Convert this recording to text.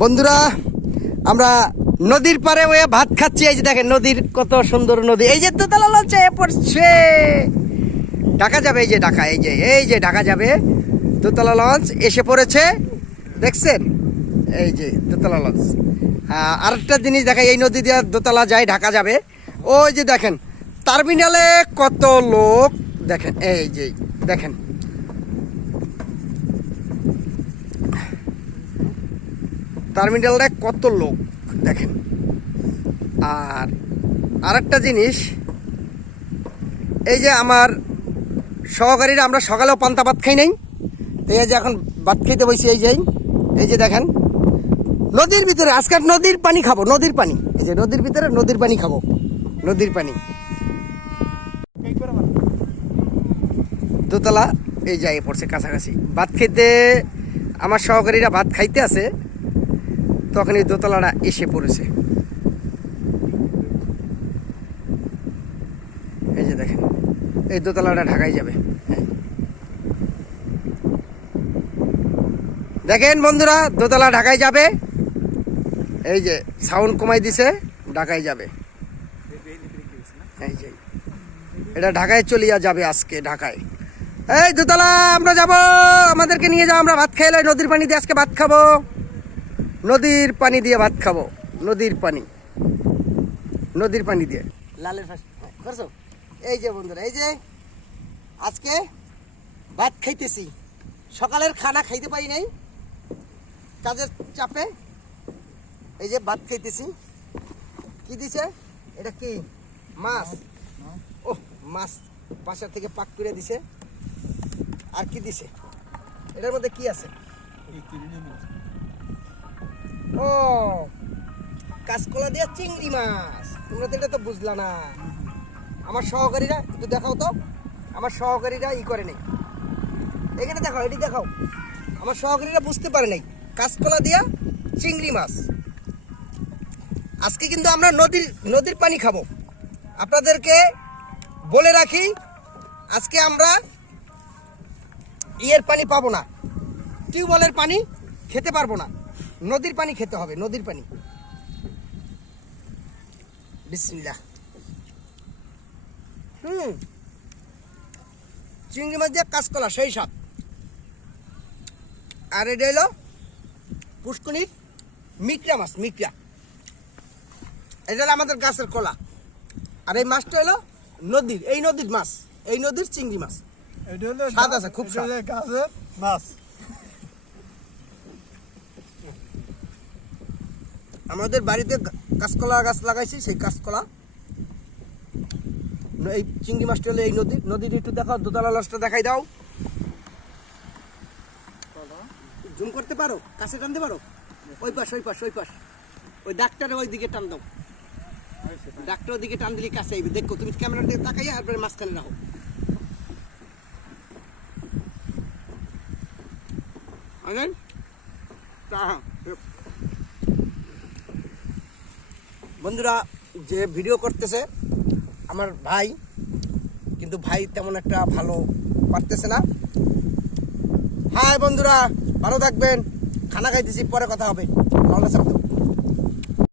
বন্ধুরা আমরা নদীর পারে ওয়ে ভাত খাচ্ছি। এই যে দেখেন নদীর কত সুন্দর নদী। এই যে দোতলা লঞ্চে পড়ছে। ঢাকা যাবে এই যে ঢাকা এই যে এই যে ঢাকা যাবে। দোতলা লঞ্চ এসে পড়েছে। দেখছেন? এই যে দোতলা লঞ্চ। আহ, আরেকটা জিনিস দেখা এই নদী দিয়ে দোতলা যায় ঢাকা যাবে। ওই যে দেখেন টার্মিনালে কত লোক? দেখেন এই যে দেখেন। টার্মিনালে কত লোক? দেখেন। আর আরেকটা জিনিস, এই যে আমার সহকারীরা, আমরা সকালেও পান্তা ভাত খাই নাই। এই যে এখন ভাত খেতে বসি, এই যে এই যে দেখেন, নদীর ভিতরে আজকাল নদীর পানি খাব, নদীর পানি। এই যে নদীর ভিতরে নদীর পানি খাব, নদীর পানি। দোতলা, এই জায়গায় পড়ছে কাছাকাছি। ভাত খেতে, আমার সহকারীরা ভাত খাইতে আছে। তখন এই দোতলাটা এসে পড়েছে। এই যে দেখেন, এই দোতলাটা ঢাকাই যাবে। হ্যাঁ। দেখেন বন্ধুরা, দোতলা ঢাকায় যাবে। এই যে সাউন্ড কমাই দিছে, ঢাকায় যাবে। এই যে, এটা ঢাকায় চলিয়া যাবে আজকে, ঢাকায়। এই দোতলা, আমরা যাব। আমাদেরকে নিয়ে যাও, আমরা ভাত খাইলে নদীর পানি দিয়ে আজকে ভাত খাব। নদীর পানি দিয়ে ভাত খাব। নদীর পানি। নদীর পানি দিয়ে। লালের ফাঁস। করছ এই যে বন্ধুরা এই যে আজকে ভাত খাইতেছি। সকালের খানা খাইতে পারি নাই। কাজের চাপে এই যে ভাত খাইতেছি। কি দিছে? এটা কি? মাছ। ও মাছ বাসা থেকে পাক করে দিছে। আর কি দিছে? এটার মধ্যে কি আছে? ও, কাঁচকলা দিয়ে চিংড়ি মাছ। তোমরা তো এটা তো বুঝলা না। আমার সহকারীরা, একটু দেখাও তো, আমার সহকারীরা ই করে নেই। এখানে দেখাও, এটি দেখাও। আমার সহকারীরা বুঝতে পারে নাই, কাঁচকলা দিয়া চিংড়ি মাছ। আজকে কিন্তু আমরা নদীর নদীর পানি খাব। আপনাদেরকে বলে রাখি, আজকে আমরা ইয়ের পানি পাবো না। টিউবওয়েলের পানি খেতে পারব না। নদীর পানি খেতে হবে নদীর পানি। হুম। চিংড়ি মাছ দিয়ে কাঁচকলা সেই সাপ আর এটা হলো পুষ্কনির মিকরা মাছ মিকরা এটা হলো আমাদের গাছের কলা। আর এই মাছটা হলো নদীর এই নদীর মাছ এই নদীর চিংড়ি মাছ। স্বাদ আছে, খুব স্বাদ। গাছের মাছ। আমাদের বাড়িতে কাঁচকলা গাছ লাগাইছি, সেই কাঁচকলা। এই চিংড়ি মাছটা হলে এই নদীর নদীর একটু দেখাও, দোতলা লসটা দেখাই দাও। জুম করতে পারো? কাছে টানতে পারো? ওই পাশ ওই পাশ ওই পাশ। ওই ডাক্তারে ওই দিকে টান দাও। ডাক্তার ওই দিকে টান দিলে কাছে আইবে। দেখো, তুমি ক্যামেরার দিকে তাকাইয়া আর মাঝখানে রাখো। হ্যাঁ। বন্ধুরা, যে ভিডিও করতেছে আমার ভাই, কিন্তু ভাই তেমন একটা ভালো পারতেছে না। হাই বন্ধুরা, ভালো থাকবেন। খানা খাইতেছি, পরে কথা হবে। ভালো